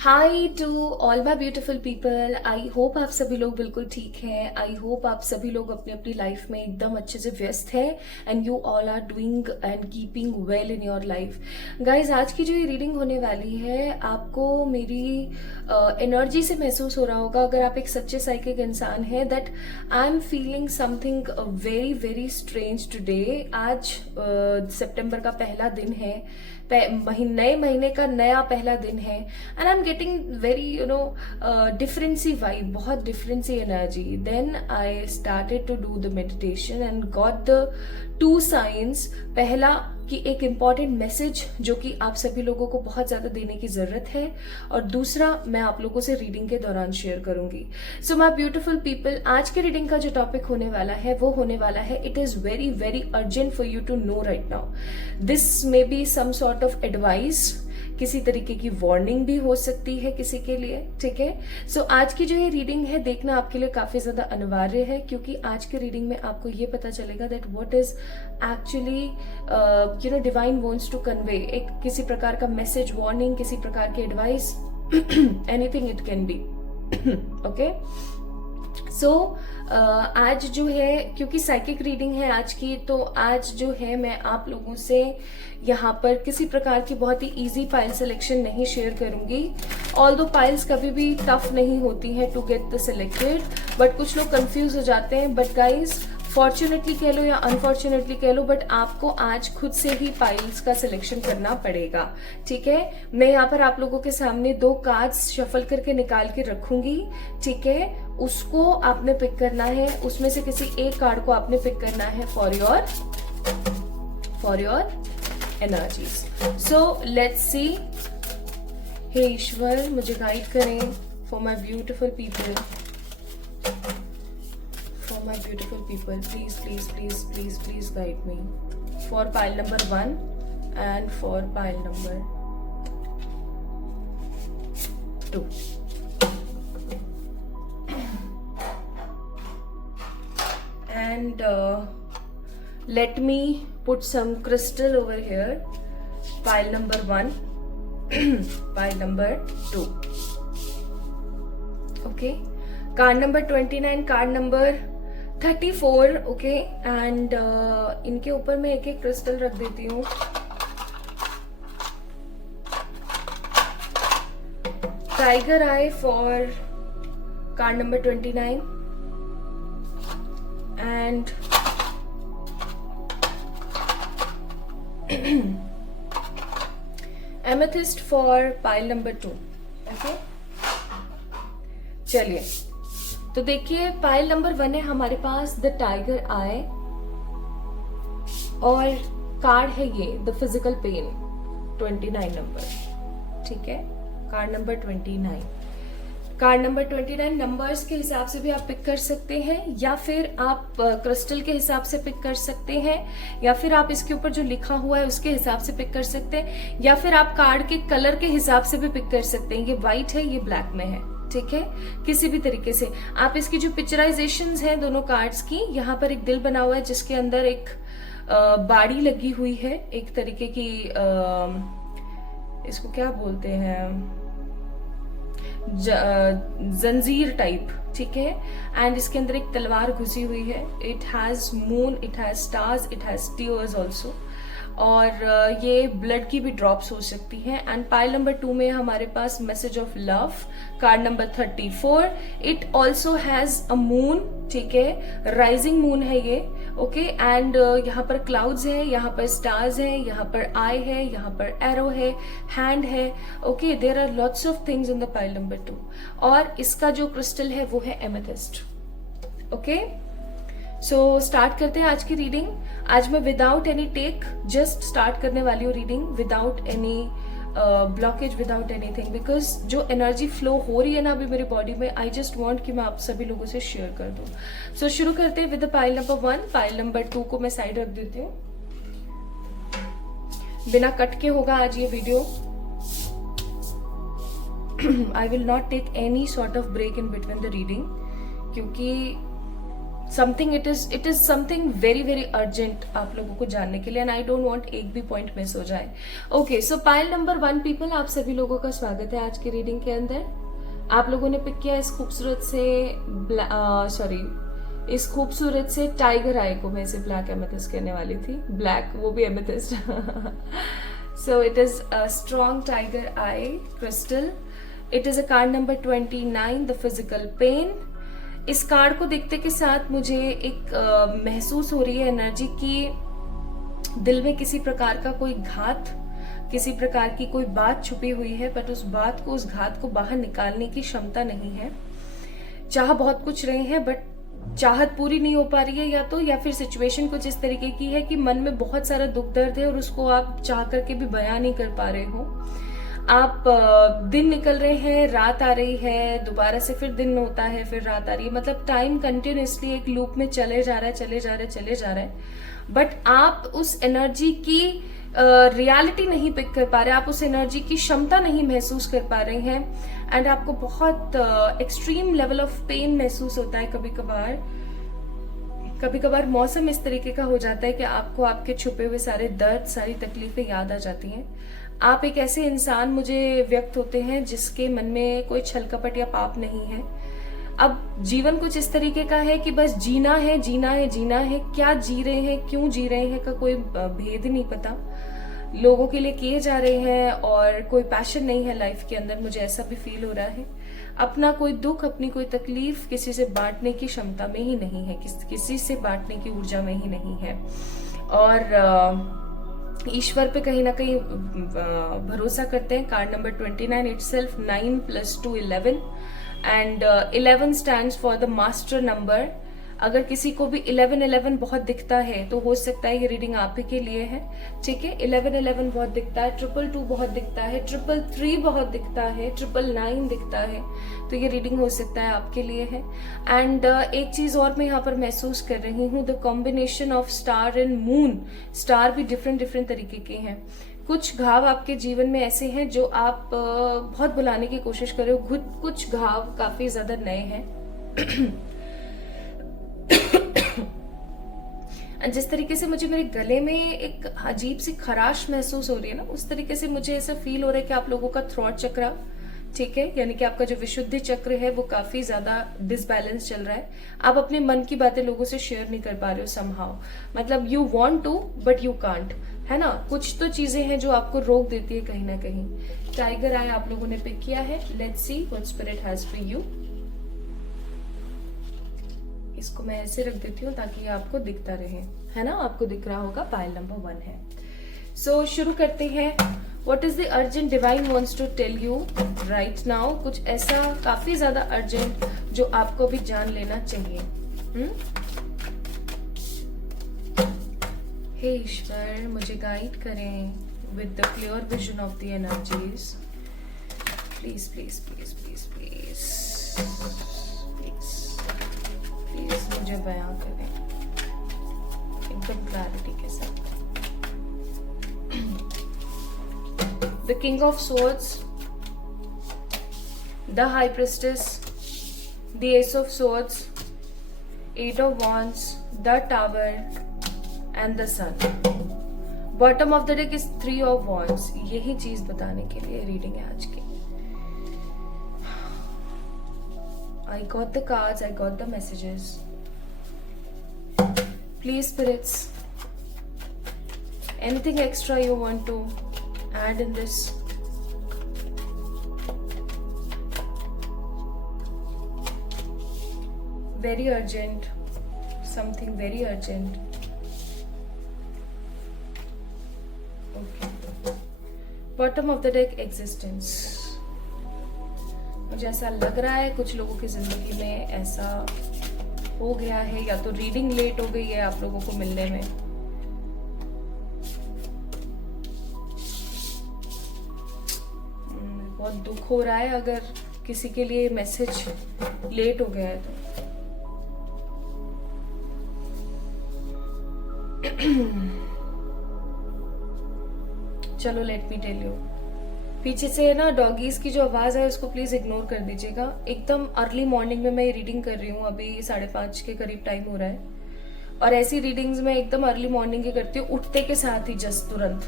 High to all my beautiful people. I hope आप सभी लोग बिल्कुल ठीक हैं। आई होप आप सभी लोग अपनी अपनी लाइफ में एकदम अच्छे से व्यस्त हैं and you all are doing and keeping well in your life. Guys, आज की जो ये रीडिंग होने वाली है, आपको मेरी एनर्जी से महसूस हो रहा होगा, अगर आप एक सच्चे साइकिक इंसान हैं, that I am feeling something very very strange today. आज सितंबर का पहला दिन है, नए महीने का नया पहला दिन है and I am getting very different सी वाइब, बहुत डिफरेंट सी energy. Then I started to do the meditation and got the two signs. पहला कि एक इम्पॉर्टेंट मैसेज जो कि आप सभी लोगों को बहुत ज्यादा देने की जरूरत है, और दूसरा मैं आप लोगों से रीडिंग के दौरान शेयर करूंगी। सो माय ब्यूटीफुल पीपल, आज के रीडिंग का जो टॉपिक होने वाला है वो होने वाला है, it is very very urgent for you to know right now. This may be some sort of advice, किसी तरीके की वार्निंग भी हो सकती है किसी के लिए, ठीक है। सो आज की जो ये रीडिंग है देखना आपके लिए काफी ज्यादा अनिवार्य है, क्योंकि आज की रीडिंग में आपको ये पता चलेगा that what is actually divine wants to convey. एक किसी प्रकार का मैसेज, वार्निंग, किसी प्रकार की advice, anything it can be. Okay, so आज जो है, क्योंकि साइकिक रीडिंग है आज की, तो आज जो है मैं आप लोगों से यहाँ पर किसी प्रकार की बहुत ही इजी पाइल सिलेक्शन नहीं शेयर करूंगी। ऑल दो पाइल्स कभी भी टफ नहीं होती हैं to get the selected, but कुछ लोग कंफ्यूज हो जाते हैं। बट गाइज, फॉर्चुनेटली कह लो या अनफॉर्चुनेटली कह लो, बट आपको आज खुद से ही पाइल्स का सिलेक्शन करना पड़ेगा, ठीक है। मैं यहाँ पर आप लोगों के सामने दो कार्ड्स शफल करके निकाल के रखूंगी, ठीक है। उसको आपने पिक करना है, उसमें से किसी एक कार्ड को आपने पिक करना है for your energies. So let's see. हे ईश्वर, मुझे गाइड करें for my beautiful people, my beautiful people, please please please please please guide me for pile number 1 and for pile number 2. And let me put some crystal over here. Pile number 1 pile number 2. Okay, card number 29, card number 34, okay. And इनके ऊपर मैं एक एक crystal रख देती हूँ। Tiger I for card number 29 and amethyst for pile number 2, okay. चलिए, तो देखिए, पाइल नंबर 1 है हमारे पास द टाइगर आई, और कार्ड है ये द फिजिकल पेन, 29 नंबर, ठीक है। Card number 29, card number 29 numbers के हिसाब से भी आप पिक कर सकते हैं, या फिर आप क्रिस्टल के हिसाब से पिक कर सकते हैं, या फिर आप इसके ऊपर जो लिखा हुआ है उसके हिसाब से पिक कर सकते हैं, या फिर आप कार्ड के कलर के हिसाब से भी पिक कर सकते हैं। ये व्हाइट है, ये ब्लैक में है, ठीक है। किसी भी तरीके से आप इसकी जो पिक्चराइजेशंस हैं दोनों कार्ड्स की, यहाँ पर एक दिल बना हुआ है जिसके अंदर एक बाड़ी लगी हुई है, एक तरीके की इसको क्या बोलते हैं, जंजीर टाइप, ठीक है। एंड इसके अंदर एक तलवार घुसी हुई है। It has moon, it has stars, it has tears also, और ये ब्लड की भी ड्रॉप्स हो सकती हैं। एंड पाइल नंबर 2 में हमारे पास message of love, card number 34। It also has a moon, ठीक है, राइजिंग मून है ये, ओके। एंड यहाँ पर क्लाउड्स है, यहाँ पर स्टार्स है, यहाँ पर आई है, यहाँ पर एरो है, हैंड है, okay. There are lots of things in the pile number 2, और इसका जो क्रिस्टल है वो है एमेथिस्ट, ओके। सो स्टार्ट करते हैं आज की रीडिंग। आज मैं without any take just start करने वाली हूँ reading, without any blockage, without anything, because जो एनर्जी फ्लो हो रही है ना अभी मेरी बॉडी में, आई जस्ट वांट कि मैं आप सभी लोगों से शेयर कर दूं। सो शुरू करते हैं with pile number 1। Pile number 2 को मैं साइड रख देती हूँ, बिना कट के होगा आज ये video. I will not take any sort of break in between the reading, क्योंकि something, it is something very very urgent आप लोगों को जानने के लिए, एंड आई डोंट वांट एक भी पॉइंट मिस हो जाए. ओके, सो पाइल नंबर 1 पीपल, आप सभी लोगों का स्वागत है आज की रीडिंग के अंदर. आप लोगों ने पिक किया इस खूबसूरत से टाइगर आई को. मैं इसे ब्लैक एमेथिस्ट कहने वाली थी, ब्लैक वो भी amethyst. So it is a strong tiger I crystal. It is a card number 29, the physical pain. इस कार्ड को देखते के साथ मुझे एक महसूस हो रही है एनर्जी की दिल में किसी प्रकार का कोई घात, किसी प्रकार की कोई बात छुपी हुई है, बट उस बात को, उस घात को बाहर निकालने की क्षमता नहीं है. चाह बहुत कुछ रहे हैं बट चाहत पूरी नहीं हो पा रही है, या फिर सिचुएशन कुछ इस तरीके की है कि मन में बहुत सारा दुख दर्द है और उसको आप चाह करके भी बयां नहीं कर पा रहे हो. आप दिन निकल रहे हैं, रात आ रही है, दोबारा से फिर दिन होता है, फिर रात आ रही है, मतलब टाइम कंटिन्यूसली एक लूप में चले जा रहा है. बट आप उस एनर्जी की रियलिटी नहीं पिक कर पा रहे, आप उस एनर्जी की क्षमता नहीं महसूस कर पा रहे हैं, एंड आपको बहुत एक्सट्रीम लेवल ऑफ पेन महसूस होता है. कभी कभार मौसम इस तरीके का हो जाता है कि आपको आपके छुपे हुए सारे दर्द, सारी तकलीफें याद आ जाती हैं. आप एक ऐसे इंसान मुझे व्यक्त होते हैं जिसके मन में कोई छल कपट या पाप नहीं है. अब जीवन कुछ इस तरीके का है कि बस जीना है. क्या जी रहे हैं, क्यों जी रहे हैं का कोई भेद नहीं पता. लोगों के लिए किए जा रहे हैं और कोई पैशन नहीं है लाइफ के अंदर. मुझे ऐसा भी फील हो रहा है. अपना कोई दुख, अपनी कोई तकलीफ किसी से बांटने की क्षमता में ही नहीं है, किसी से बांटने की ऊर्जा में ही नहीं है. और ईश्वर पे कहीं ना कहीं भरोसा करते हैं. Card number 29 itself, 9 + 2 11, and 11 stands for the master number. अगर किसी को भी 11 बहुत दिखता है तो हो सकता है ये रीडिंग आप ही के लिए है. ठीक है, 11 बहुत दिखता है, 222 बहुत दिखता है, 333 बहुत दिखता है, 999 दिखता है, तो ये रीडिंग हो सकता है आपके लिए है. एंड एक चीज और मैं यहाँ पर महसूस कर रही हूँ, the combination of star and moon. Star भी डिफरेंट तरीके के हैं. कुछ घाव आपके जीवन में ऐसे हैं जो आप बहुत भुलाने की कोशिश कर रहे हो. कुछ घाव काफी ज्यादा नए हैं. जिस तरीके से मुझे मेरे गले में एक अजीब सी खराश महसूस हो रही है ना, उस तरीके से मुझे ऐसा फील हो रहा है कि आप लोगों का थ्रॉट चक्र, ठीक है, यानी कि आपका जो विशुद्धि चक्र है वो काफी ज्यादा डिसबैलेंस चल रहा है. आप अपने मन की बातें लोगों से शेयर नहीं कर पा रहे हो समहाउ. मतलब you want to but you can't, है ना. कुछ तो चीजें हैं जो आपको रोक देती है कहीं ना कहीं. टाइगर आई आप लोगों ने पिक किया है. Let's see what spirit has for you. इसको मैं ऐसे रख देती हूँ ताकि ये आपको दिखता रहे, है ना. आपको दिख रहा होगा, पाइल नंबर 1 है. सो शुरू करते हैं. What is the urgent divine wants to tell you right now. कुछ ऐसा काफी ज्यादा अर्जेंट जो आपको भी जान लेना चाहिए. हे ईश्वर, मुझे गाइड करें with the clear vision of the energies. Please please please please please please मुझे बयां करें एकदम क्लैरिटी के साथ. The king of swords, the high priestess, the ace of swords, 8 of wands, the tower and the sun. Bottom of the deck is 3 of wands. यही चीज बताने के लिए रीडिंग है आज की. I got the cards, I got the messages. Please spirits, anything extra you want to add in this? Very urgent, something very urgent. Okay. Bottom of the deck, existence. मुझे ऐसा लग रहा है कुछ लोगों की जिंदगी में ऐसा हो गया है, या तो रीडिंग लेट हो गई है आप लोगों को मिलने में. बहुत दुख हो रहा है अगर किसी के लिए मैसेज लेट हो गया है तो. चलो लेट मी टेल यू. पीछे से ना डॉगीज की जो आवाज है उसको प्लीज इग्नोर कर दीजिएगा। एकदम अर्ली मॉर्निंग में मैं ये रीडिंग कर रही हूँ, अभी 5:30 के करीब टाइम हो रहा है। और ऐसी रीडिंग्स मैं एकदम अर्ली मॉर्निंग की करती हूँ, उठते के साथ ही जस्ट तुरंत।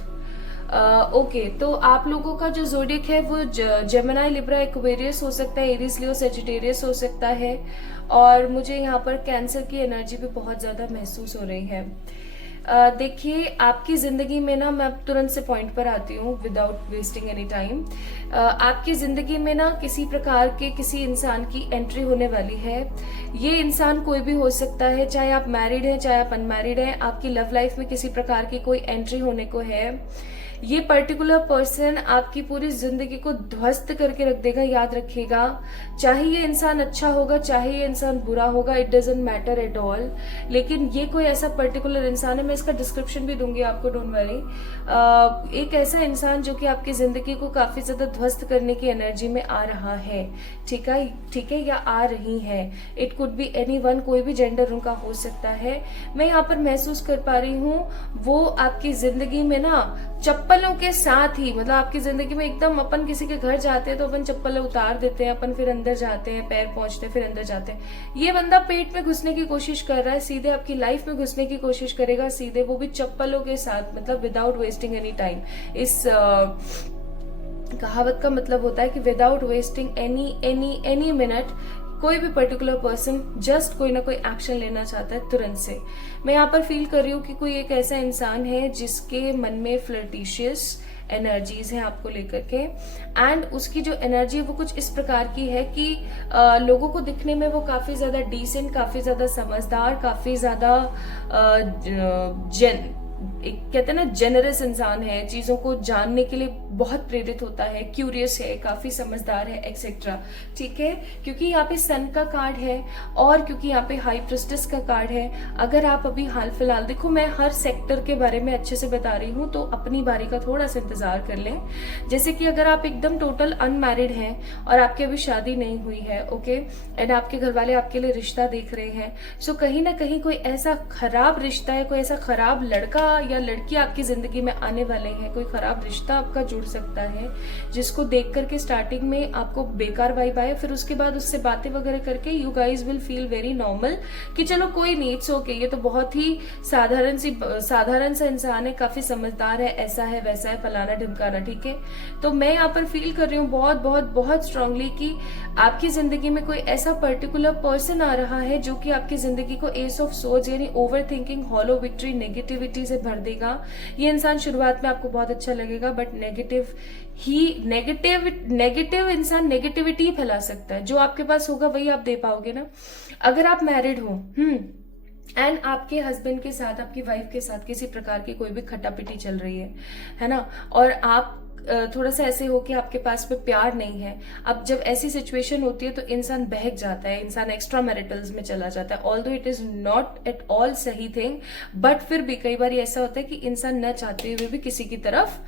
ओके, तो आप लोगों का जो जोडिक है वो जेमिनी, लिब्रा, एक्वेरियस हो सकता है, एरीज, लियो, सेजिटेरियस हो सकता है। और मुझे यहाँ पर कैंसर की एनर्जी भी बहुत ज्यादा महसूस हो रही है। देखिए, आपकी जिंदगी में ना, मैं अब तुरंत से पॉइंट पर आती हूँ विदाउट वेस्टिंग एनी टाइम। आपकी जिंदगी में ना किसी प्रकार के किसी इंसान की एंट्री होने वाली है। ये इंसान कोई भी हो सकता है, चाहे आप मैरिड हैं चाहे आप अनमैरिड हैं, आपकी लव लाइफ में किसी प्रकार की कोई एंट्री होने को है। ये पर्टिकुलर पर्सन आपकी पूरी जिंदगी को ध्वस्त करके रख देगा, याद रखिएगा। चाहे ये इंसान अच्छा होगा चाहे ये इंसान बुरा होगा, it doesn't matter at all. लेकिन ये कोई ऐसा पर्टिकुलर इंसान है, मैं इसका डिस्क्रिप्शन भी दूंगी आपको, डोंट वरी। एक ऐसा इंसान जो कि आपकी जिंदगी को काफी ज्यादा ध्वस्त करने की एनर्जी में आ रहा है, ठीक है, या आ रही है। इट कुड बी एनीवन, कोई भी जेंडर उनका हो सकता है। मैं यहाँ पर महसूस कर पा रही हूँ वो आपकी जिंदगी में ना चप्पलों के साथ ही, मतलब आपकी जिंदगी में एकदम, अपन किसी के घर जाते हैं तो अपन चप्पल उतार देते हैं, अपन फिर अंदर जाते हैं, पैर पहुंचते हैं, फिर अंदर जाते हैं। ये बंदा पेट में घुसने की कोशिश कर रहा है, सीधे आपकी लाइफ में घुसने की कोशिश करेगा, सीधे, वो भी चप्पलों के साथ, मतलब विदाउट वेस्टिंग एनी टाइम। इस कहावत का मतलब होता है कि विदाउट वेस्टिंग एनी मिनट कोई भी पर्टिकुलर पर्सन जस्ट कोई ना कोई एक्शन लेना चाहता है तुरंत से। मैं यहाँ पर फील कर रही हूँ कि कोई एक ऐसा इंसान है जिसके मन में फ्लर्टिशियस एनर्जीज हैं आपको लेकर के, एंड उसकी जो एनर्जी है वो कुछ इस प्रकार की है कि लोगों को दिखने में वो काफी ज्यादा डिसेंट, काफी ज्यादा समझदार, काफी ज्यादा एक कहते हैं ना जेनरस इंसान है, चीजों को जानने के लिए बहुत प्रेरित होता है, क्यूरियस है, काफी समझदार है, एक्सेट्रा। ठीक है, क्योंकि यहाँ पे सन का कार्ड है और क्योंकि यहाँ पे हाई प्रिस्टेस का कार्ड है। अगर आप अभी हाल फिलहाल, देखो मैं हर सेक्टर के बारे में अच्छे से बता रही हूँ, तो अपनी बारी का थोड़ा सा इंतजार कर लें। जैसे कि अगर आप एकदम टोटल अनमैरिड हैं और आपकी अभी शादी नहीं हुई है, ओके, एंड आपके घर वाले आपके लिए रिश्ता देख रहे हैं, सो कहीं ना कहीं कोई ऐसा खराब रिश्ता है, कोई ऐसा खराब लड़का या लड़की आपकी जिंदगी में आने वाले हैं, कोई खराब रिश्ता आपका जुड़ सकता है, जिसको देख करके स्टार्टिंग में आपको बेकार वाइब आए, फिर उसके बाद उससे बातें वगैरह करके you guys will feel very normal कि चलो कोई नहीं, इट्स ओके, ये तो बहुत ही साधारण सा इंसान है, काफी समझदार है, ऐसा है वैसा है, फलाना ढिमकाना। ठीक है, तो मैं यहाँ पर फील कर रही हूँ बहुत बहुत बहुत स्ट्रांगली कि आपकी जिंदगी में कोई ऐसा पर्टिकुलर पर्सन आ रहा है जो कि आपकी जिंदगी को एस ऑफ सोर्ड्स यानी over thinking, hollow victory, negativity से भर देगा। ये इंसान शुरुआत में आपको बहुत अच्छा लगेगा, बट नेगेटिव इंसान नेगेटिविटी ही फैला सकता है। जो आपके पास होगा वही आप दे पाओगे ना। अगर आप मैरिड हो एंड आपके हस्बैंड के साथ, आपकी वाइफ के साथ किसी प्रकार की कोई भी खटापिटी चल रही है ना, और आप थोड़ा सा ऐसे हो कि आपके पास में प्यार नहीं है, अब जब ऐसी सिचुएशन होती है तो इंसान बहक जाता है, इंसान एक्स्ट्रा मैरिटल्स में चला जाता है। Although it is not at all सही थिंग, बट फिर भी कई बार ऐसा होता है कि इंसान न चाहते हुए भी किसी की तरफ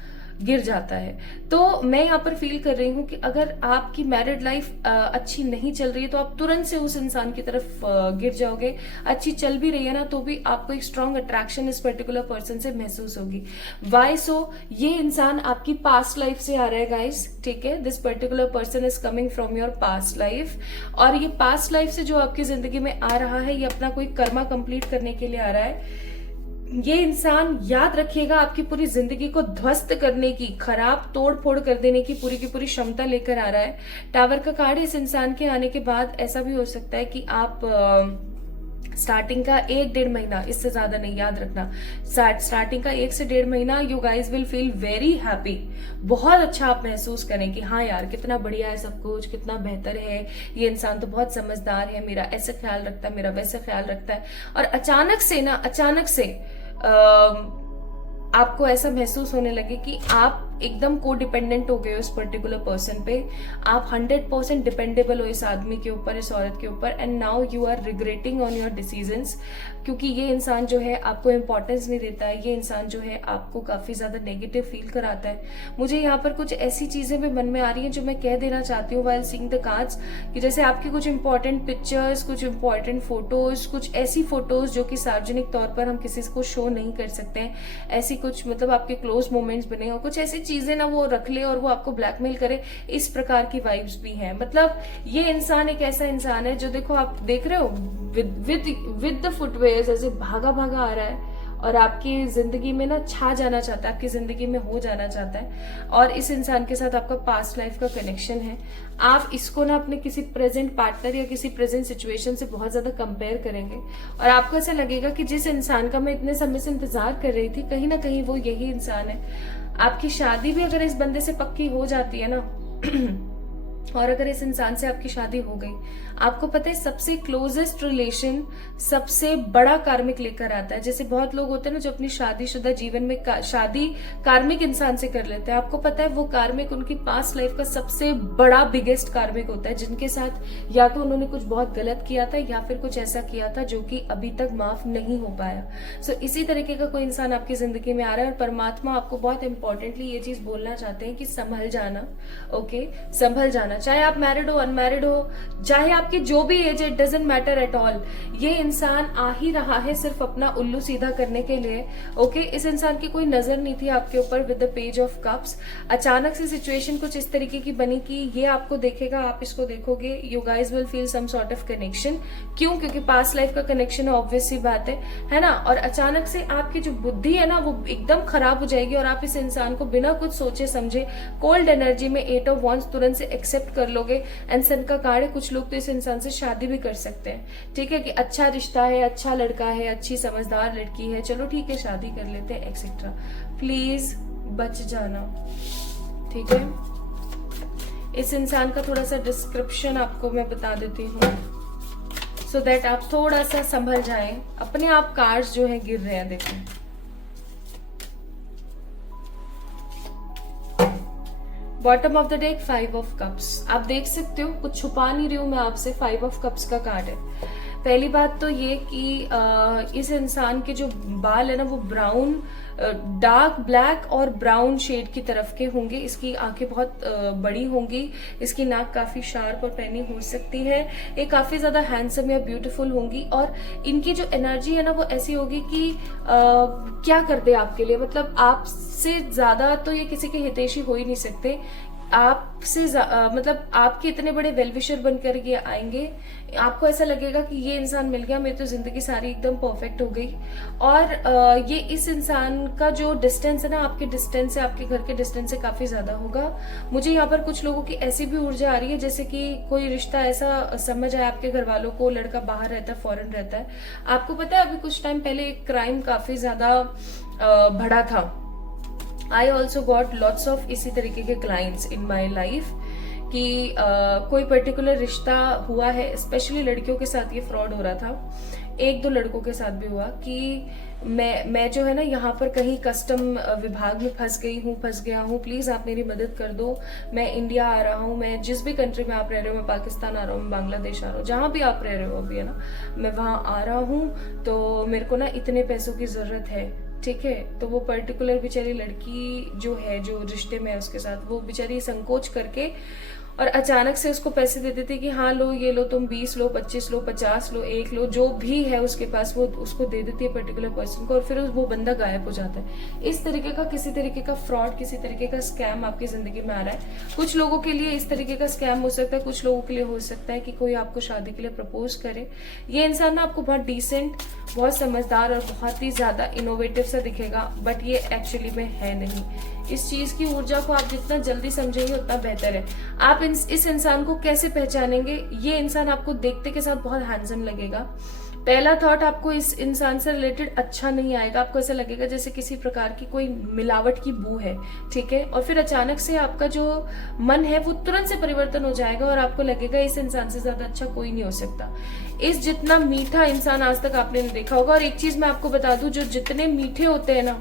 गिर जाता है। तो मैं यहाँ पर फील कर रही हूँ कि अगर आपकी मैरिड लाइफ अच्छी नहीं चल रही है तो आप तुरंत से उस इंसान की तरफ गिर जाओगे। अच्छी चल भी रही है ना तो भी आपको एक स्ट्रॉन्ग अट्रैक्शन इस पर्टिकुलर पर्सन से महसूस होगी। वाई सो, ये इंसान आपकी पास्ट लाइफ से आ रहा है गाइस। ठीक है, this particular person is coming from your past life, और ये पास्ट लाइफ से जो आपकी जिंदगी में आ रहा है, ये अपना कोई कर्मा कंप्लीट करने के लिए आ रहा है। ये इंसान, याद रखिएगा, आपकी पूरी जिंदगी को ध्वस्त करने की, खराब तोड़ फोड़ कर देने की पूरी क्षमता लेकर आ रहा है। टावर का कार्ड, इस इंसान के आने के बाद ऐसा भी हो सकता है कि आप स्टार्टिंग का 1-1.5 महीना, इससे ज्यादा नहीं, याद रखना, स्टार्टिंग का 1 से 1.5 महीना you guys will feel very happy. बहुत अच्छा आप महसूस करें कि हाँ यार कितना बढ़िया है सब कुछ, कितना बेहतर है, ये इंसान तो बहुत समझदार है, मेरा ऐसा ख्याल रखता है, मेरा वैसा ख्याल रखता है। और अचानक से आपको ऐसा महसूस होने लगे कि आप एकदम को डिपेंडेंट हो गए हो इस पर्टिकुलर पर्सन पे, आप 100% डिपेंडेबल हो इस आदमी के ऊपर, इस औरत के ऊपर, and now you are regretting on your decisions, क्योंकि ये इंसान जो है आपको इंपॉर्टेंस नहीं देता है, ये इंसान जो है आपको काफी ज्यादा नेगेटिव फील कराता है। मुझे यहाँ पर कुछ ऐसी चीजें भी मन में आ रही हैं जो मैं कह देना चाहती हूँ व्हाइल सीइंग द कार्ड्स, कि जैसे आपकी कुछ इंपॉर्टेंट पिक्चर्स, कुछ इंपॉर्टेंट फोटोज, कुछ ऐसी फोटोज जो कि सार्वजनिक तौर पर हम किसी को शो नहीं कर सकते हैं, ऐसी कुछ मतलब आपके क्लोज मोमेंट्स बने हो, कुछ ऐसी चीजें ना वो रख ले और वो आपको ब्लैकमेल करे, इस प्रकार की वाइब्स भी हैं। मतलब ये इंसान एक ऐसा इंसान है जो, देखो आप देख रहे हो विद द फुटवेयर्स ऐसे भागा भागा आ रहा है और आपकी जिंदगी में ना छा जाना चाहता है, आपकी जिंदगी में हो जाना चाहता है। और इस इंसान के साथ आपका पास्ट लाइफ का कनेक्शन है। आप इसको ना अपने किसी प्रेजेंट पार्टनर या किसी प्रेजेंट सिचुएशन से बहुत ज्यादा कंपेयर करेंगे और आपको ऐसा लगेगा कि जिस इंसान का मैं इतने समय से इंतजार कर रही थी, कहीं ना कहीं वो यही इंसान है। आपकी शादी भी अगर इस बंदे से पक्की हो जाती है ना और अगर इस इंसान से आपकी शादी हो गई, आपको पता है सबसे क्लोजेस्ट रिलेशन सबसे बड़ा कार्मिक लेकर आता है। जैसे बहुत लोग होते हैं ना जो अपनी शादीशुदा जीवन में शादी कार्मिक इंसान से कर लेते हैं, आपको पता है वो कार्मिक उनकी पास्ट लाइफ का सबसे बड़ा बिगेस्ट कार्मिक होता है, जिनके साथ या तो उन्होंने कुछ बहुत गलत किया था या फिर कुछ ऐसा किया था जो कि अभी तक माफ नहीं हो पाया। सो इसी तरीके का कोई इंसान आपकी जिंदगी में आ रहा है और परमात्मा आपको बहुत इंपॉर्टेंटली ये चीज बोलना चाहते हैं कि संभल जाना। ओके, संभल जाना। चाहे आप मैरिड हो, अनमैरिड हो, चाहे आपकी जो भी एज है, it doesn't matter at all. ये इंसान आ ही रहा है सिर्फ अपना उल्लू सीधा करने के लिए। ओके, इस इंसान की कोई नजर नहीं थी आपके ऊपर with the page of cups. अचानक से सिचुएशन कुछ इस तरीके की बनी कि ये आपको देखेगा, आप इसको देखोगे, you guys will feel some sort of connection. क्यों? क्योंकि पास्ट लाइफ का कनेक्शन है, ऑब्वियस सी बात है ना। और अचानक से आपकी जो बुद्धि है ना वो एकदम खराब हो जाएगी और आप इस इंसान को बिना कुछ सोचे समझे कोल्ड एनर्जी में 8 ऑफ वांड्स तुरंत से एक्सेप्ट कर लोगे। एंड सन का कार्ड है, कुछ लोग तो इस इंसान से शादी भी कर सकते हैं। ठीक है कि अच्छा रिश्ता है, अच्छा लड़का है, अच्छी समझदार लड़की है, चलो ठीक है शादी कर लेते हैं एक्सेट्रा। प्लीज बच जाना, ठीक है। इस इंसान का थोड़ा सा डिस्क्रिप्शन आपको मैं बता देती हूँ सो दैट आप थोड़ा सा संभल जाएं। अपने आप कार्ड्स जो है गिर रहे हैं, देखें। Bottom of the deck 5 of cups. आप देख सकते हो, कुछ छुपा नहीं रही हूं मैं आपसे, 5 ऑफ कप्स का कार्ड है। पहली बात तो ये कि इस इंसान के जो बाल है ना वो ब्राउन, डार्क ब्लैक और ब्राउन शेड की तरफ के होंगे। इसकी आंखें बहुत बड़ी होंगी, इसकी नाक काफी शार्प और पैनी हो सकती है। ये काफी ज्यादा हैंडसम या ब्यूटीफुल होंगी और इनकी जो एनर्जी है ना वो ऐसी होगी कि क्या कर दे आपके लिए। मतलब आपसे ज्यादा तो ये किसी के हितैषी हो ही नहीं सकते। आपसे मतलब आपके इतने बड़े वेलविशर बनकर ये आएंगे, आपको ऐसा लगेगा कि ये इंसान मिल गया, मेरी तो जिंदगी सारी एकदम परफेक्ट हो गई। और ये इस इंसान का जो डिस्टेंस है ना आपके डिस्टेंस से, आपके घर के डिस्टेंस से काफी ज्यादा होगा। मुझे यहाँ पर कुछ लोगों की ऐसी भी ऊर्जा आ रही है जैसे कि कोई रिश्ता ऐसा समझ आया आपके घर वालों को, लड़का बाहर रहता है, फॉरेन रहता है। आपको पता है अभी कुछ टाइम पहले एक क्राइम काफी ज्यादा बढ़ा था। I also got lots of इसी तरीके के क्लाइंट्स इन माई लाइफ कि कोई पर्टिकुलर रिश्ता हुआ है, स्पेशली लड़कियों के साथ ये फ्रॉड हो रहा था। 1-2 लड़कों के साथ भी हुआ कि मैं जो है ना यहाँ पर कहीं कस्टम विभाग में फंस गया हूँ, प्लीज आप मेरी मदद कर दो। मैं इंडिया आ रहा हूँ, मैं जिस भी कंट्री में आप रह रहे हो, मैं पाकिस्तान आ रहा हूँ, मैं बांग्लादेश आ रहा हूँ, जहां भी आप रह रहे हो अभी है ना, मैं वहां आ रहा हूँ, तो मेरे को ना इतने पैसों की जरूरत है। ठीक है, तो वो पर्टिकुलर बेचारी लड़की जो है, जो रिश्ते में है उसके साथ, वो बेचारी संकोच करके और अचानक से उसको पैसे दे देती कि हाँ लो, ये लो, तुम 20 लो, 25 लो, 50 लो, 1 लो, जो भी है उसके पास वो उसको दे देती है पर्टिकुलर पर्सन को और फिर वो बंदा गायब हो जाता है। इस तरीके का किसी तरीके का फ्रॉड, किसी तरीके का स्कैम आपकी जिंदगी में आ रहा है। कुछ लोगों के लिए इस तरीके का स्कैम हो सकता है, कुछ लोगों के लिए हो सकता है कि कोई आपको शादी के लिए प्रपोज करे। ये इंसान ना आपको बहुत डिसेंट, बहुत समझदार और बहुत ही ज्यादा इनोवेटिव सा दिखेगा, बट ये एक्चुअली में है नहीं। इस चीज की ऊर्जा को आप जितना जल्दी समझेंगे उतना बेहतर है। आप इस इंसान को कैसे पहचानेंगे? ये इंसान आपको देखते के साथ बहुत हैंडसम लगेगा। पहला थॉट आपको इस इंसान से रिलेटेड अच्छा नहीं आएगा, आपको ऐसा लगेगा जैसे किसी प्रकार की कोई मिलावट की बू है। ठीक है, और फिर अचानक से आपका जो मन है वो तुरंत से परिवर्तन हो जाएगा और आपको लगेगा इस इंसान से ज्यादा अच्छा कोई नहीं हो सकता। इस जितना मीठा इंसान आज तक आपने नहीं देखा होगा। और एक चीज मैं आपको बता दूं, जो जितने मीठे होते हैं ना,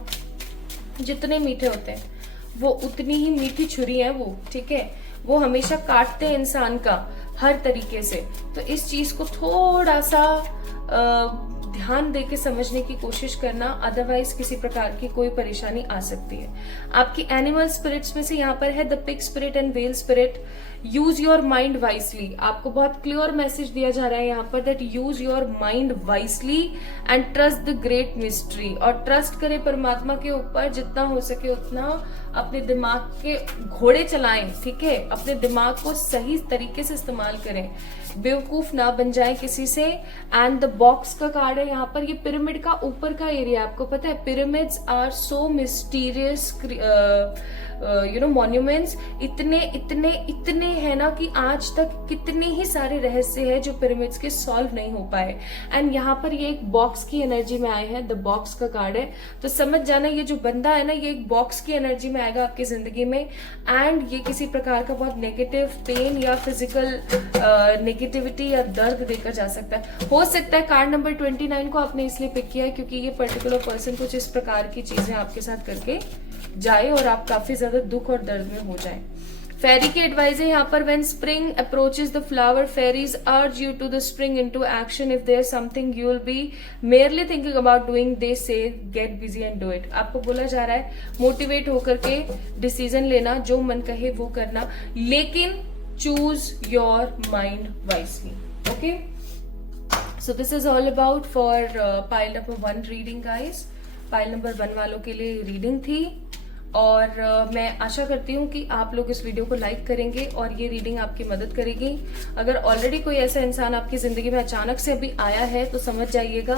जितने मीठे होते हैं वो उतनी ही मीठी छुरी है वो। ठीक है, वो हमेशा काटते हैं इंसान का हर तरीके से। तो इस चीज को थोड़ा सा ध्यान दे के समझने की कोशिश करना, अदरवाइज किसी प्रकार की कोई परेशानी आ सकती है। आपकी एनिमल स्पिरिट्स में से यहाँ पर है the pig spirit and whale spirit. Use your mind wisely. आपको बहुत क्लियर मैसेज दिया जा रहा है यहाँ पर that use your mind wisely and trust the great mystery. और ट्रस्ट करें परमात्मा के ऊपर, जितना हो सके उतना अपने दिमाग के घोड़े चलाएं, ठीक है, अपने दिमाग को सही तरीके से इस्तेमाल करें, बेवकूफ ना बन जाए किसी से। एंड द बॉक्स का कार्ड है यहाँ पर, ये पिरामिड का ऊपर का एरिया। आपको पता है pyramids are so mysterious monuments, इतने इतने इतने है ना कि आज तक कितने ही सारे रहस्य हैं जो पिरामिड्स के सॉल्व नहीं हो पाए। एंड यहाँ पर ये एक बॉक्स की एनर्जी में आए हैं, द बॉक्स का कार्ड है। तो समझ जाना ये जो बंदा है ना, ये एक बॉक्स की एनर्जी में आएगा आपकी जिंदगी में। एंड ये किसी प्रकार का बहुत नेगेटिव पेन या फिजिकल नेगेटिविटी या दर्द देकर जा सकता है। हो सकता है कार्ड नंबर 29 को आपने इसलिए पिक किया है क्योंकि ये पर्टिकुलर पर्सन कुछ इस प्रकार की चीजें आपके साथ करके जाए और आप काफी ज्यादा दुख और दर्द में हो जाए। फेरी की एडवाइस है यहाँ पर, when spring approaches the flower fairies urge you to the spring into action. If there something you will be merely thinking about doing, they say get busy and do it. आपको बोला जा रहा है motivate होकर के decision लेना, जो मन कहे वो करना, लेकिन choose your mind wisely. Okay, so this is all about for pile number 1 reading guys. Pile number 1 वालों के लिए रीडिंग थी और मैं आशा करती हूँ कि आप लोग इस वीडियो को लाइक करेंगे और ये रीडिंग आपकी मदद करेगी। अगर ऑलरेडी कोई ऐसा इंसान आपकी जिंदगी में अचानक से अभी आया है तो समझ जाइएगा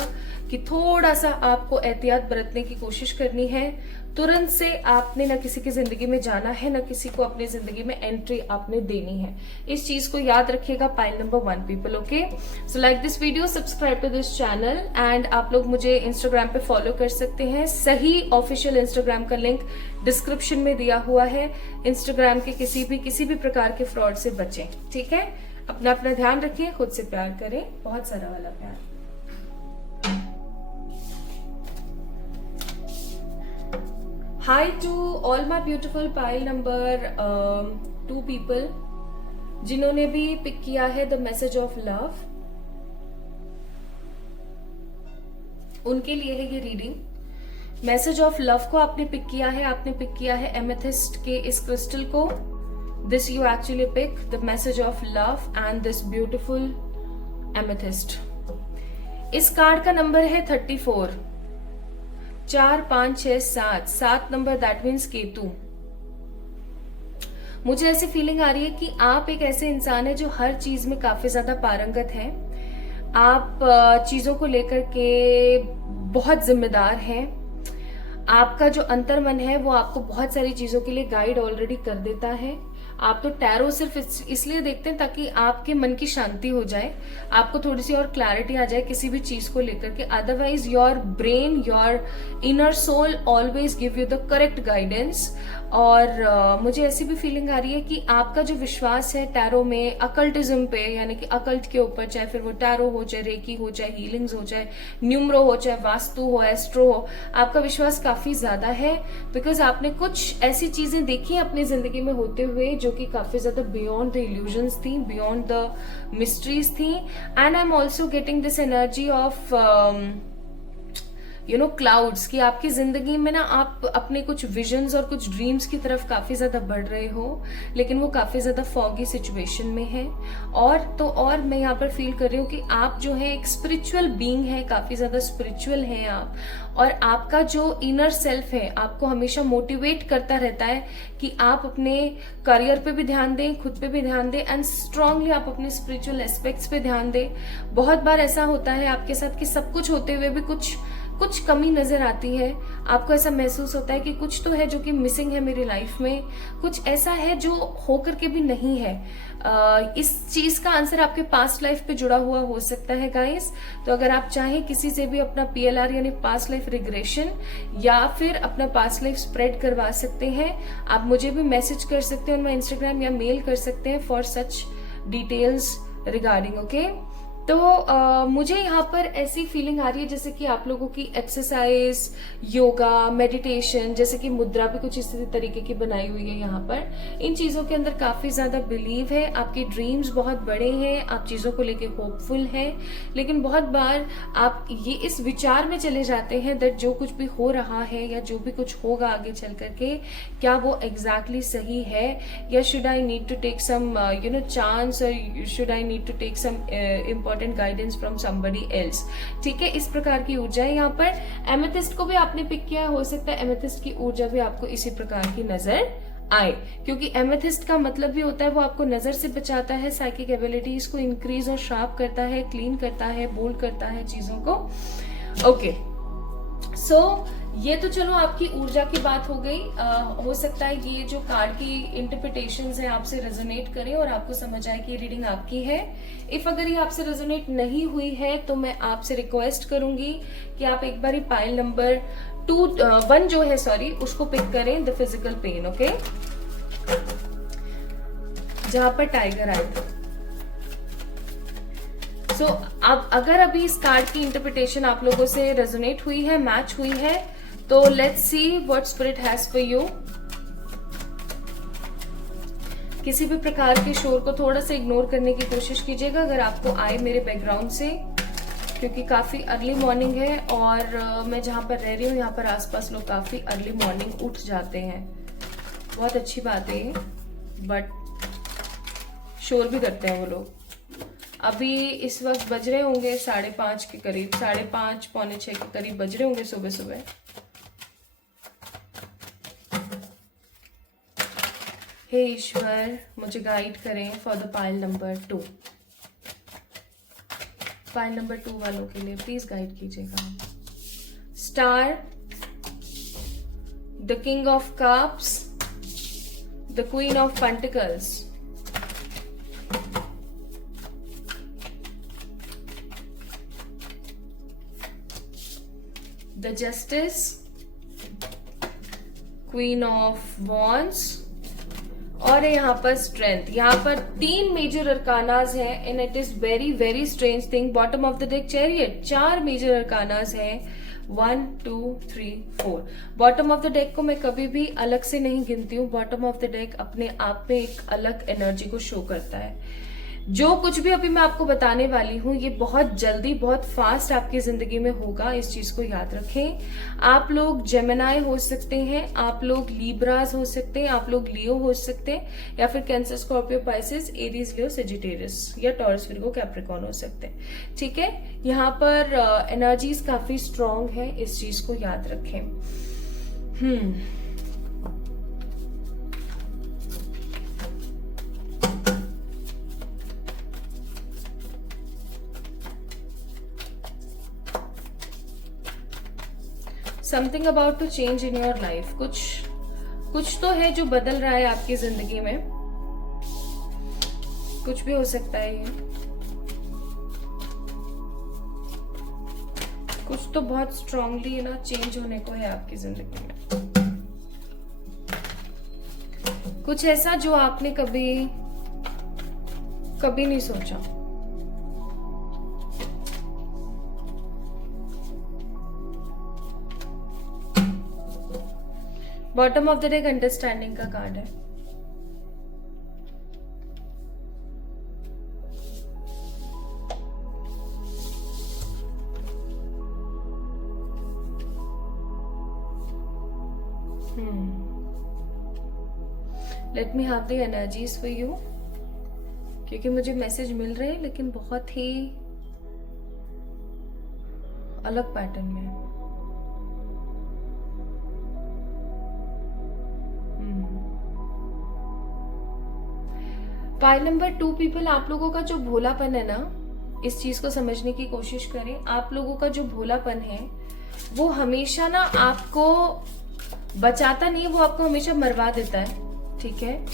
कि थोड़ा सा आपको एहतियात बरतने की कोशिश करनी है। तुरंत से आपने न किसी की जिंदगी में जाना है, न किसी को अपनी जिंदगी में एंट्री आपने देनी है। इस चीज को याद रखिएगा pile number 1 people. Okay, so like this video, subscribe to this channel and आप लोग मुझे इंस्टाग्राम पे फॉलो कर सकते हैं। सही ऑफिशियल इंस्टाग्राम का लिंक डिस्क्रिप्शन में दिया हुआ है। इंस्टाग्राम के किसी भी प्रकार के फ्रॉड से बचें, ठीक है। अपना ध्यान रखिए, खुद से प्यार करें, बहुत सारा वाला प्यार। Hi to all my beautiful pile number 2 people जिन्होंने भी पिक किया है द मैसेज ऑफ लव, उनके लिए है ये रीडिंग। मैसेज ऑफ लव को आपने पिक किया है, आपने पिक किया है एमेथिस्ट के इस क्रिस्टल को। This you actually pick the message of love and this beautiful amethyst. इस कार्ड का नंबर है 34, 4 5 6 7 नंबर, दैट मीन्स केतु। मुझे ऐसी फीलिंग आ रही है कि आप एक ऐसे इंसान है जो हर चीज में काफी ज्यादा पारंगत है। आप चीजों को लेकर के बहुत जिम्मेदार हैं। आपका जो अंतर्मन है वो आपको बहुत सारी चीजों के लिए गाइड ऑलरेडी कर देता है। आप तो टैरो सिर्फ इसलिए देखते हैं ताकि आपके मन की शांति हो जाए, आपको थोड़ी सी और क्लैरिटी आ जाए किसी भी चीज को लेकर के। Otherwise your brain, your inner soul always give you the correct guidance. और मुझे ऐसी भी फीलिंग आ रही है कि आपका जो विश्वास है टैरो में, अकल्टिज्म पे, यानी कि अकल्ट के ऊपर, चाहे फिर वो टैरो हो, चाहे रेकी हो, चाहे हीलिंग्स हो, चाहे न्यूमरो हो, चाहे वास्तु हो, एस्ट्रो हो, आपका विश्वास काफी ज्यादा है। बिकॉज आपने कुछ ऐसी चीजें देखी अपनी जिंदगी में होते हुए जो कि काफी ज्यादा बियॉन्ड द इल्यूजन्स थी, बियॉन्ड द मिस्ट्रीज थी। And I am also getting this energy of clouds, कि आपकी जिंदगी में ना आप अपने कुछ विजन्स और कुछ ड्रीम्स की तरफ काफी ज्यादा बढ़ रहे हो, लेकिन वो काफी ज्यादा फॉगी सिचुएशन में है। और मैं यहाँ पर फील कर रही हूँ कि आप जो है एक स्पिरिचुअल बीइंग है, काफी ज्यादा स्पिरिचुअल है आप। और आपका जो इनर सेल्फ है आपको हमेशा मोटिवेट करता रहता है कि आप अपने करियर पे भी ध्यान दें, खुद पे भी ध्यान दें, एंड स्ट्रांगली आप अपने स्पिरिचुअल एस्पेक्ट्स पे ध्यान दें। बहुत बार ऐसा होता है आपके साथ कि सब कुछ होते हुए भी कुछ कमी नजर आती है। आपको ऐसा महसूस होता है कि कुछ तो है जो कि मिसिंग है मेरी लाइफ में, कुछ ऐसा है जो होकर के भी नहीं है। इस चीज का आंसर आपके पास्ट लाइफ पे जुड़ा हुआ हो सकता है गाइस। तो अगर आप चाहें किसी से भी अपना PLR यानी पास्ट लाइफ रिग्रेशन या फिर अपना पास्ट लाइफ स्प्रेड करवा सकते हैं, आप मुझे भी मैसेज कर सकते हैं और मैं इंस्टाग्राम या मेल कर सकते हैं for such details regarding. Okay, तो मुझे यहाँ पर ऐसी फीलिंग आ रही है जैसे कि आप लोगों की एक्सरसाइज, योगा, मेडिटेशन, जैसे कि मुद्रा भी कुछ इसी तरीके की बनाई हुई है यहाँ पर। इन चीजों के अंदर काफी ज्यादा बिलीव है, आपके ड्रीम्स बहुत बड़े हैं, आप चीजों को लेके होपफुल हैं, लेकिन बहुत बार आप ये इस विचार में चले जाते हैं दैट जो कुछ भी हो रहा है या जो भी कुछ होगा आगे चल करके, क्या वो एग्जैक्टली सही है, या should I need to take some chance, और should I need to take some important guidance from somebody else. ठीक है, इस प्रकार की ऊर्जा है यहाँ पर। एमेथिस्ट को भी आपने पिक किया, हो सकता है एमेथिस्ट की ऊर्जा भी आपको इसी प्रकार की नजर आए, क्योंकि एमेथिस्ट का मतलब भी होता है वो आपको नजर से बचाता है, साइकिक एबिलिटीज को इंक्रीज और शार्प करता है, क्लीन करता है, बोल्ड करता है चीजों को। ओके, सो ये तो चलो आपकी ऊर्जा की बात हो गई। हो सकता है ये जो कार्ड की इंटरप्रिटेशंस है आपसे रेजोनेट करें और आपको समझ आए कि रीडिंग आपकी है। इफ अगर ये आपसे रेजोनेट नहीं हुई है तो मैं आपसे रिक्वेस्ट करूंगी कि आप एक बार पाइल नंबर 1 जो है उसको पिक करें, द फिजिकल पेन। ओके, जहां पर टाइगर आए थे। सो अब अगर अभी इस कार्ड की इंटरप्रिटेशन आप लोगों से रेजोनेट हुई है, मैच हुई है, तो let's see what spirit has for you. किसी भी प्रकार के शोर को थोड़ा सा इग्नोर करने की कोशिश कीजिएगा अगर आपको आए मेरे बैकग्राउंड से, क्योंकि काफी अर्ली मॉर्निंग है और मैं जहां पर रह रही हूँ यहाँ पर आसपास लोग काफी अर्ली मॉर्निंग उठ जाते हैं। बहुत अच्छी बात है, बट शोर भी करते हैं वो लोग। अभी इस वक्त बज रहे होंगे 5:30 के करीब, 5:30 पौने 6 के करीब बज रहे होंगे सुबह सुबह। हे ईश्वर, मुझे गाइड करें for the pile number 2। Pile number 2 वालों के लिए प्लीज गाइड कीजिएगा। Star, the king of cups, the queen of pentacles, the justice, queen of wands, और यहाँ पर स्ट्रेंथ। यहाँ पर 3 मेजर अरकानाज हैं and it is very very strange thing. Bottom of the deck chariot, 4 major arcanas हैं, 1 2 3 4। Bottom of the deck को मैं कभी भी अलग से नहीं गिनती हूँ। बॉटम ऑफ द डेक अपने आप में एक अलग एनर्जी को शो करता है। जो कुछ भी अभी मैं आपको बताने वाली हूँ ये बहुत जल्दी, बहुत फास्ट आपकी जिंदगी में होगा, इस चीज को याद रखें। आप लोग जेमिनाई हो सकते हैं, आप लोग लीब्रास हो सकते हैं, आप लोग लियो हो सकते हैं, या फिर कैंसर, स्कॉर्पियो, पाइसेस, एरीज, लियो, सेजिटेरियस, या टॉरस, विर्गो, कैप्रिकॉर्न हो सकते हैं। ठीक है, यहाँ पर एनर्जीज काफी स्ट्रांग है, इस चीज को याद रखें। Something about to change in your life. कुछ तो है जो बदल रहा है आपकी जिंदगी में, कुछ भी हो सकता है ये। कुछ तो बहुत स्ट्रांगली ना चेंज होने को है आपकी जिंदगी में। कुछ ऐसा जो आपने कभी नहीं सोचा। Bottom of the deck understanding का कार्ड है। Let me have the energies for you, क्योंकि मुझे मैसेज मिल रहे हैं लेकिन बहुत ही अलग पैटर्न में। पाइल नंबर 2 पीपल, आप लोगों का जो भोलापन है ना, इस चीज को समझने की कोशिश करें। आप लोगों का जो भोलापन है वो हमेशा ना आपको बचाता नहीं, वो आपको हमेशा मरवा देता है। ठीक है,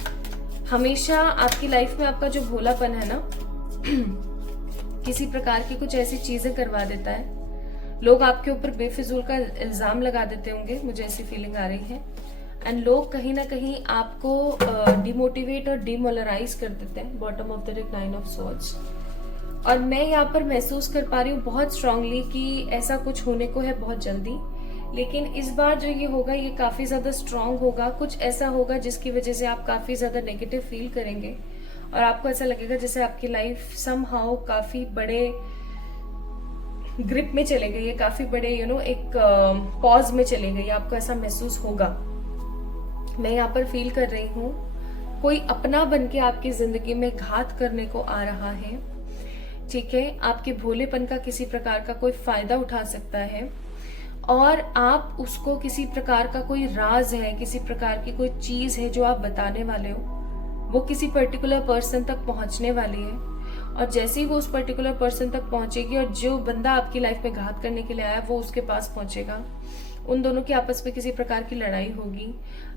हमेशा आपकी लाइफ में आपका जो भोलापन है ना किसी प्रकार की कुछ ऐसी चीजें करवा देता है। लोग आपके ऊपर बेफिजूल का इल्जाम लगा देते होंगे, मुझे ऐसी फीलिंग आ रही है। एंड लोग कहीं ना कहीं आपको डिमोटिवेट और डिमोलराइज कर देते हैं। Bottom of the deck 9 of swords. और मैं यहाँ पर महसूस कर पा रही हूँ बहुत स्ट्रांगली कि ऐसा कुछ होने को है बहुत जल्दी, लेकिन इस बार जो ये होगा ये काफी ज्यादा स्ट्रांग होगा। कुछ ऐसा होगा जिसकी वजह से आप काफी ज्यादा नेगेटिव फील करेंगे और आपको ऐसा लगेगा जैसे आपकी लाइफ समहाउ काफी बड़े ग्रिप में चले गई है, काफी बड़े एक पॉज में चले गई, आपको ऐसा महसूस होगा। मैं यहाँ पर फील कर रही हूँ कोई अपना बन के आपकी जिंदगी में घात करने को आ रहा है, ठीक है। आपके भोलेपन का किसी प्रकार का कोई फायदा उठा सकता है और आप उसको किसी प्रकार का कोई राज है, किसी प्रकार की कोई चीज है जो आप बताने वाले हो, वो किसी पर्टिकुलर पर्सन तक पहुंचने वाली है। और जैसे ही वो उस पर्टिकुलर पर्सन तक पहुंचेगी और जो बंदा आपकी लाइफ में घात करने के लिए आया वो उसके पास पहुंचेगा, उन दोनों की आपस में किसी प्रकार की लड़ाई होगी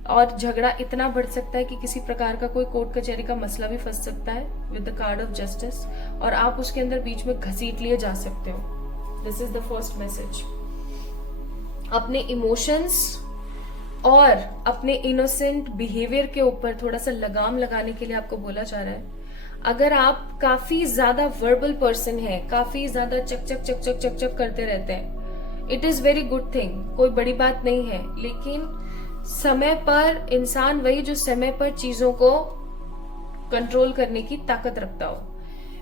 और झगड़ा इतना बढ़ सकता है कि किसी प्रकार का कोई कोर्ट कचहरी का मसला भी फंस सकता है with the card of justice, और आप उसके अंदर बीच में घसीट लिए जा सकते हो। This is the first message. अपने इमोशंस और अपने इनोसेंट बिहेवियर के ऊपर थोड़ा सा लगाम लगाने के लिए आपको बोला जा रहा है। अगर आप काफी ज्यादा वर्बल पर्सन है, काफी ज्यादा चक चक चक चक चक चक करते रहते हैं, it is very good thing, कोई बड़ी बात नहीं है, लेकिन समय पर इंसान वही जो समय पर चीजों को कंट्रोल करने की ताकत रखता हो।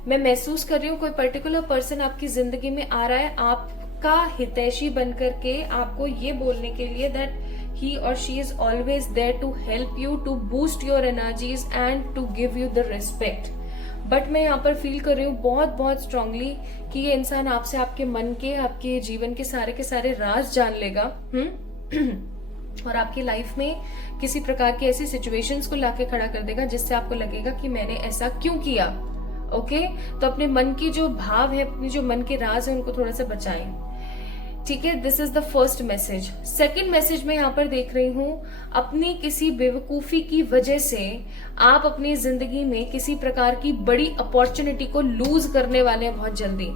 मैं महसूस कर रही हूँ कोई पर्टिकुलर पर्सन आपकी जिंदगी में आ रहा है आपका हितैषी बन करके आपको ये बोलने के लिए that he or she is always there to help you, to boost your energies and to give you the respect. But मैं यहाँ पर फील कर रही हूँ बहुत बहुत स्ट्रांगली कि ये इंसान आपसे आपके मन के, आपके जीवन के सारे राज जान लेगा और आपकी लाइफ में किसी प्रकार की ऐसी सिचुएशंस को लाके खड़ा कर देगा जिससे आपको लगेगा कि मैंने ऐसा क्यों किया। ओके, तो अपने मन की जो भाव है, अपनी जो मन के राज है, उनको थोड़ा सा बचाएं, ठीक है। This is the first message. Second message में यहाँ पर देख रही हूँ अपनी किसी बेवकूफी की वजह से आप अपनी जिंदगी में किसी प्रकार की बड़ी अपॉर्चुनिटी को लूज करने वाले हैं बहुत जल्दी,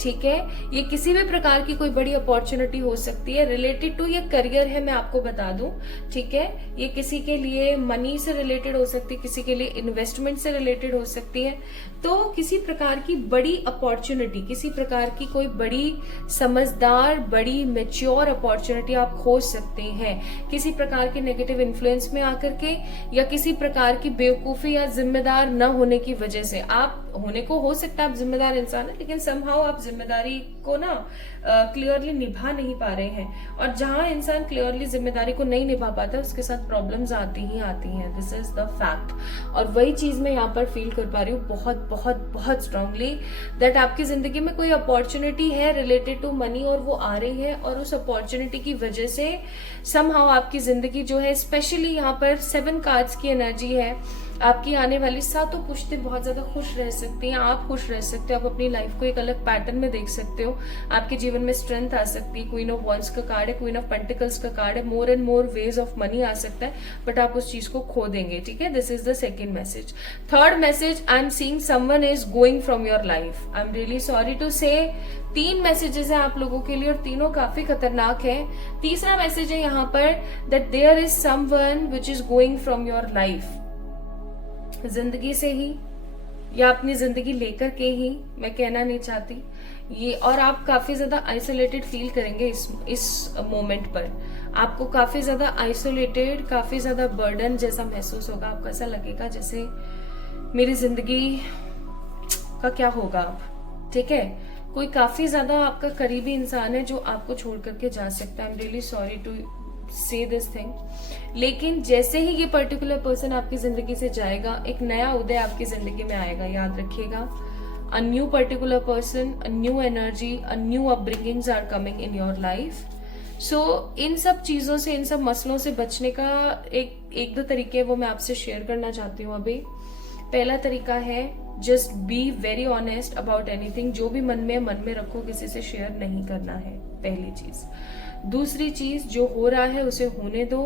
ठीक है। ये किसी भी प्रकार की कोई बड़ी अपॉर्चुनिटी हो सकती है, रिलेटेड टू ये करियर है, मैं आपको बता दूं, ठीक है। ये किसी के लिए मनी से रिलेटेड हो सकती है, किसी के लिए इन्वेस्टमेंट से रिलेटेड हो सकती है। तो किसी प्रकार की बड़ी अपॉर्चुनिटी, किसी प्रकार की कोई बड़ी समझदार, बड़ी मेच्योर अपॉर्चुनिटी आप खोज सकते हैं किसी प्रकार के नेगेटिव इन्फ्लुएंस में आकर के, या किसी प्रकार की बेवकूफी या जिम्मेदार न होने की वजह से। आप होने को हो सकता है आप जिम्मेदार इंसान है, लेकिन समहाउ आप जिम्मेदारी को ना क्लियरली निभा नहीं पा रहे हैं, और जहां इंसान क्लियरली जिम्मेदारी को नहीं निभा पाता उसके साथ प्रॉब्लम्स आती ही आती हैं। This is the fact. और वही चीज मैं यहाँ पर फील कर पा रही हूँ बहुत बहुत बहुत स्ट्रांगली दैट आपकी जिंदगी में कोई अपॉर्चुनिटी है रिलेटेड टू मनी और वो आ रही है, और उस अपॉर्चुनिटी की वजह से समहाउ आपकी जिंदगी जो है, स्पेशली यहाँ पर 7 कार्ड्स की एनर्जी है, आपकी आने वाली सातों पुश्तें बहुत ज्यादा खुश रह सकती हैं, आप खुश रह सकते हो, आप अपनी लाइफ को एक अलग पैटर्न में देख सकते हो, आपके जीवन में स्ट्रेंथ आ सकती है। क्वीन ऑफ वॉन्ड्स का कार्ड है, क्वीन ऑफ पेंटिकल्स का कार्ड है, more and more ways of money आ सकता है, बट आप उस चीज को खो देंगे, ठीक है। This is the second message. Third message, I am seeing someone is going from your life. I am really sorry to say 3 messages हैं आप लोगों के लिए और तीनों काफी खतरनाक है। तीसरा मैसेज है यहाँ पर that there is someone which is going from your life, जिंदगी से ही या अपनी जिंदगी लेकर के ही, मैं कहना नहीं चाहती ये, और आप काफी ज्यादा आइसोलेटेड फील करेंगे इस मोमेंट पर। आपको काफी ज्यादा आइसोलेटेड, काफी ज्यादा बर्डन जैसा महसूस होगा, आपको ऐसा लगेगा जैसे मेरी जिंदगी का क्या होगा अब, ठीक है। कोई काफी ज्यादा आपका करीबी इंसान है जो आपको छोड़ करके जा सकता है। I am really sorry to say this thing, लेकिन जैसे ही ये पर्टिकुलर पर्सन आपकी जिंदगी से जाएगा, एक नया उदय आपकी जिंदगी में आएगा, याद रखिएगा। A new particular person, a new energy, a new upbringings are coming in your life. So इन सब चीजों से, इन सब मसलों से बचने का एक दो तरीके वो मैं आपसे शेयर करना चाहती हूँ अभी। पहला तरीका है just be very honest about anything, जो भी मन में रखो, किसी से शेयर नहीं करना है, पहली चीज। दूसरी चीज, जो हो रहा है उसे होने दो,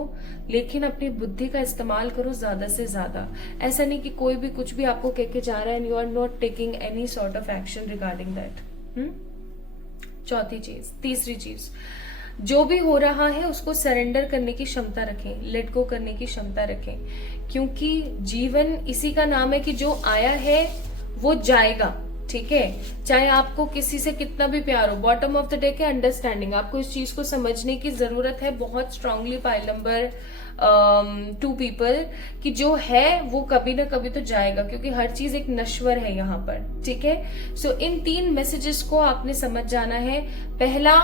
लेकिन अपनी बुद्धि का इस्तेमाल करो ज्यादा से ज्यादा। ऐसा नहीं कि कोई भी कुछ भी आपको कह के जा रहा है and you are not taking any sort of action regarding that. चौथी चीज, तीसरी चीज, जो भी हो रहा है उसको सरेंडर करने की क्षमता रखें, लेट गो करने की क्षमता रखें, क्योंकि जीवन इसी का नाम है कि जो आया है वो जाएगा, ठीक है, चाहे आपको किसी से कितना भी प्यार हो, बॉटम ऑफ द डेक है अंडरस्टैंडिंग। आपको इस चीज को समझने की जरूरत है बहुत स्ट्रांगली पाइल नंबर 2 पीपल, कि जो है वो कभी ना कभी तो जाएगा, क्योंकि हर चीज एक नश्वर है यहाँ पर, ठीक है। सो इन 3 मैसेजेस को आपने समझ जाना है। पहला,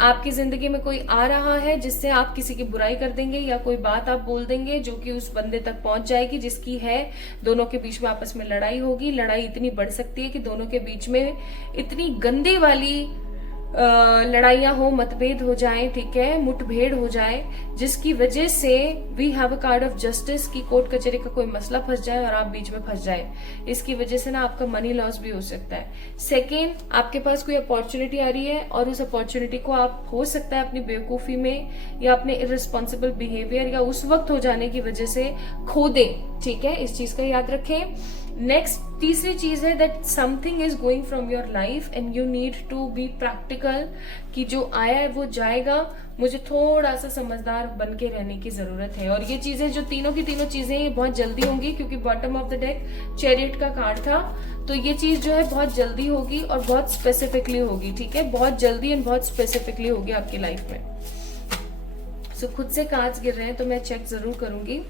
आपकी जिंदगी में कोई आ रहा है जिससे आप किसी की बुराई कर देंगे या कोई बात आप बोल देंगे जो कि उस बंदे तक पहुंच जाएगी, जिसकी है दोनों के बीच में आपस में लड़ाई होगी। लड़ाई इतनी बढ़ सकती है कि दोनों के बीच में इतनी गंदी वाली लड़ाइयां हो, मतभेद हो जाए, ठीक है, मुठभेड़ हो जाए, जिसकी वजह से we have a card of justice की कोर्ट कचहरी का कोई मसला फंस जाए और आप बीच में फंस जाए। इसकी वजह से ना आपका मनी लॉस भी हो सकता है। सेकेंड, आपके पास कोई अपॉर्चुनिटी आ रही है और उस अपॉर्चुनिटी को आप हो सकता है अपनी बेवकूफी में या अपने इररिस्पॉन्सिबल बिहेवियर या उस वक्त हो जाने की वजह से खो दें, ठीक है, इस चीज का याद रखें। नेक्स्ट, तीसरी चीज है that something is going from your life and you need to be practical, कि जो आया है वो जाएगा, मुझे थोड़ा सा समझदार बन के रहने की जरूरत है। और ये चीजें जो तीनों की तीनों चीजें ये बहुत जल्दी होंगी, क्योंकि bottom of the deck chariot का कार्ड था, तो ये चीज जो है बहुत जल्दी होगी और बहुत स्पेसिफिकली होगी, ठीक है, बहुत जल्दी एंड बहुत स्पेसिफिकली होगी आपकी लाइफ में। सो खुद से कार्ड्स गिर रहे हैं तो मैं चेक जरूर करूंगी।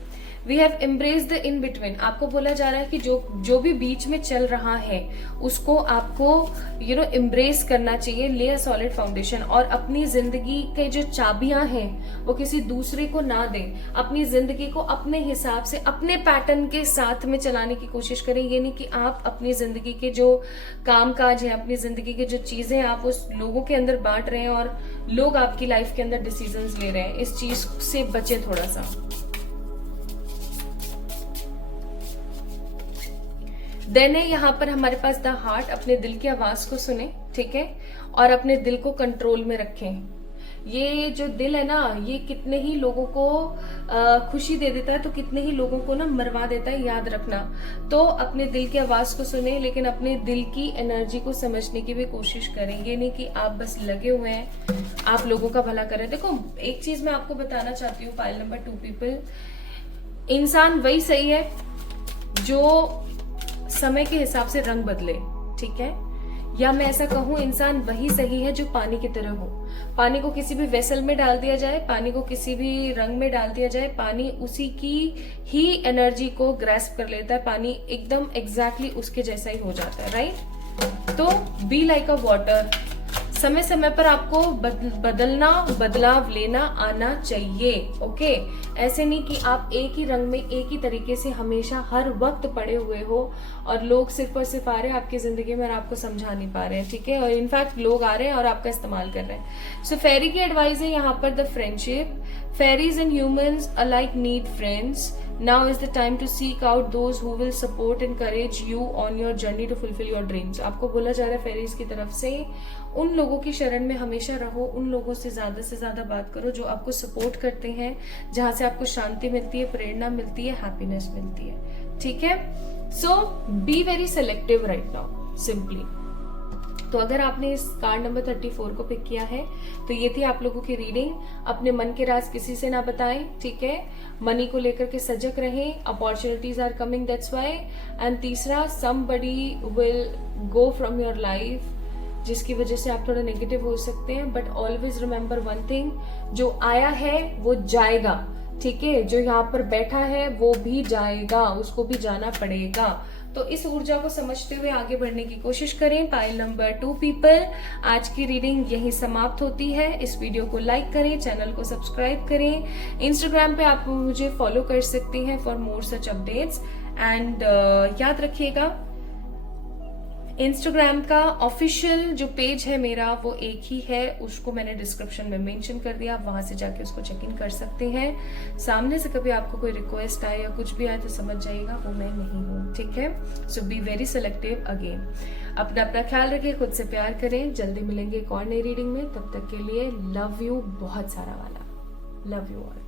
We have embrace the in between, आपको बोला जा रहा है कि जो भी बीच में चल रहा है उसको आपको एम्ब्रेस करना चाहिए, ले अ सॉलिड फाउंडेशन, और अपनी जिंदगी के जो चाबियां हैं वो किसी दूसरे को ना दें। अपनी जिंदगी को अपने हिसाब से, अपने पैटर्न के साथ में चलाने की कोशिश करें। ये नहीं कि आप अपनी जिंदगी के जो काम काज है, अपनी जिंदगी के जो चीजें आप उस लोगों के अंदर बांट रहे हैं और लोग आपकी लाइफ के अंदर डिसीजंस ले रहे हैं, इस चीज से बचे थोड़ा सा। देन है यहाँ पर हमारे पास द हार्ट, अपने दिल की आवाज को सुने, ठीक है, और अपने दिल को कंट्रोल में रखें। ये जो दिल है ना, ये कितने ही लोगों को खुशी दे देता है तो कितने ही लोगों को ना मरवा देता है, याद रखना। तो अपने दिल की आवाज को सुने, लेकिन अपने दिल की एनर्जी को समझने की भी कोशिश करेंगे, नहीं कि आप बस लगे हुए हैं आप लोगों का भला करें। देखो, एक चीज मैं आपको बताना चाहती हूँ पाइल नंबर 2 पीपल, इंसान वही सही है जो समय के हिसाब से रंग बदले, ठीक है, या मैं ऐसा कहूं इंसान वही सही है जो पानी की तरह हो। पानी को किसी भी वेसल में डाल दिया जाए, पानी को किसी भी रंग में डाल दिया जाए, पानी उसी की ही एनर्जी को ग्रैस्प कर लेता है, पानी एकदम एग्जैक्टली उसके जैसा ही हो जाता है, राइट। तो बी लाइक अ वाटर, समय समय पर आपको बदलना, बदलाव लेना आना चाहिए, ओके। ऐसे नहीं कि आप एक ही रंग में एक ही तरीके से हमेशा हर वक्त पड़े हुए हो और लोग सिर्फ और सिर्फ आ रहे हैं आपकी जिंदगी में और आपको समझा नहीं पा रहे हैं, ठीक है, और इनफैक्ट लोग आ रहे हैं और आपका इस्तेमाल कर रहे हैं। सो फेरी की एडवाइस है यहाँ पर the friendship, fairies and humans alike need friends, now is the time to seek out those who will support and encourage you on your journey to fulfill your dreams। आपको बोला जा रहा है फेरीज की तरफ से, उन लोगों की शरण में हमेशा रहो, उन लोगों से ज्यादा बात करो जो आपको सपोर्ट करते हैं, जहां से आपको शांति मिलती है, प्रेरणा मिलती है, हैप्पीनेस मिलती है, ठीक है। So be very selective right now, simply. तो अगर आपने इस कार्ड नंबर 34 को पिक किया है तो ये थी आप लोगों की रीडिंग। अपने मन के राज किसी से ना बताएं, ठीक है, मनी को लेकर के सजग रहें, opportunities are coming that's why. And तीसरा, somebody will go from your life, जिसकी वजह से आप थोड़ा नेगेटिव हो सकते हैं, but always remember one thing, जो आया है वो जाएगा, ठीक है, जो यहाँ पर बैठा है वो भी जाएगा, उसको भी जाना पड़ेगा। तो इस ऊर्जा को समझते हुए आगे बढ़ने की कोशिश करें। पाइल नंबर 2 पीपल, आज की रीडिंग यही समाप्त होती है। इस वीडियो को लाइक करें, चैनल को सब्सक्राइब करें, इंस्टाग्राम पे आप मुझे फॉलो कर सकते हैं for more such updates. And याद रखिएगा, इंस्टाग्राम का ऑफिशियल जो पेज है मेरा वो एक ही है, उसको मैंने डिस्क्रिप्शन में मेंशन कर दिया, आप वहां से जाके उसको चेक इन कर सकते हैं। सामने से कभी आपको कोई रिक्वेस्ट आए या कुछ भी आए तो समझ जाइएगा वो मैं नहीं हूँ, ठीक है। So be very selective again. अपना ख्याल रखें, खुद से प्यार करें। जल्दी मिलेंगे एक और नई रीडिंग में, तब तक के लिए लव यू बहुत सारा वाला, लव यू ऑल।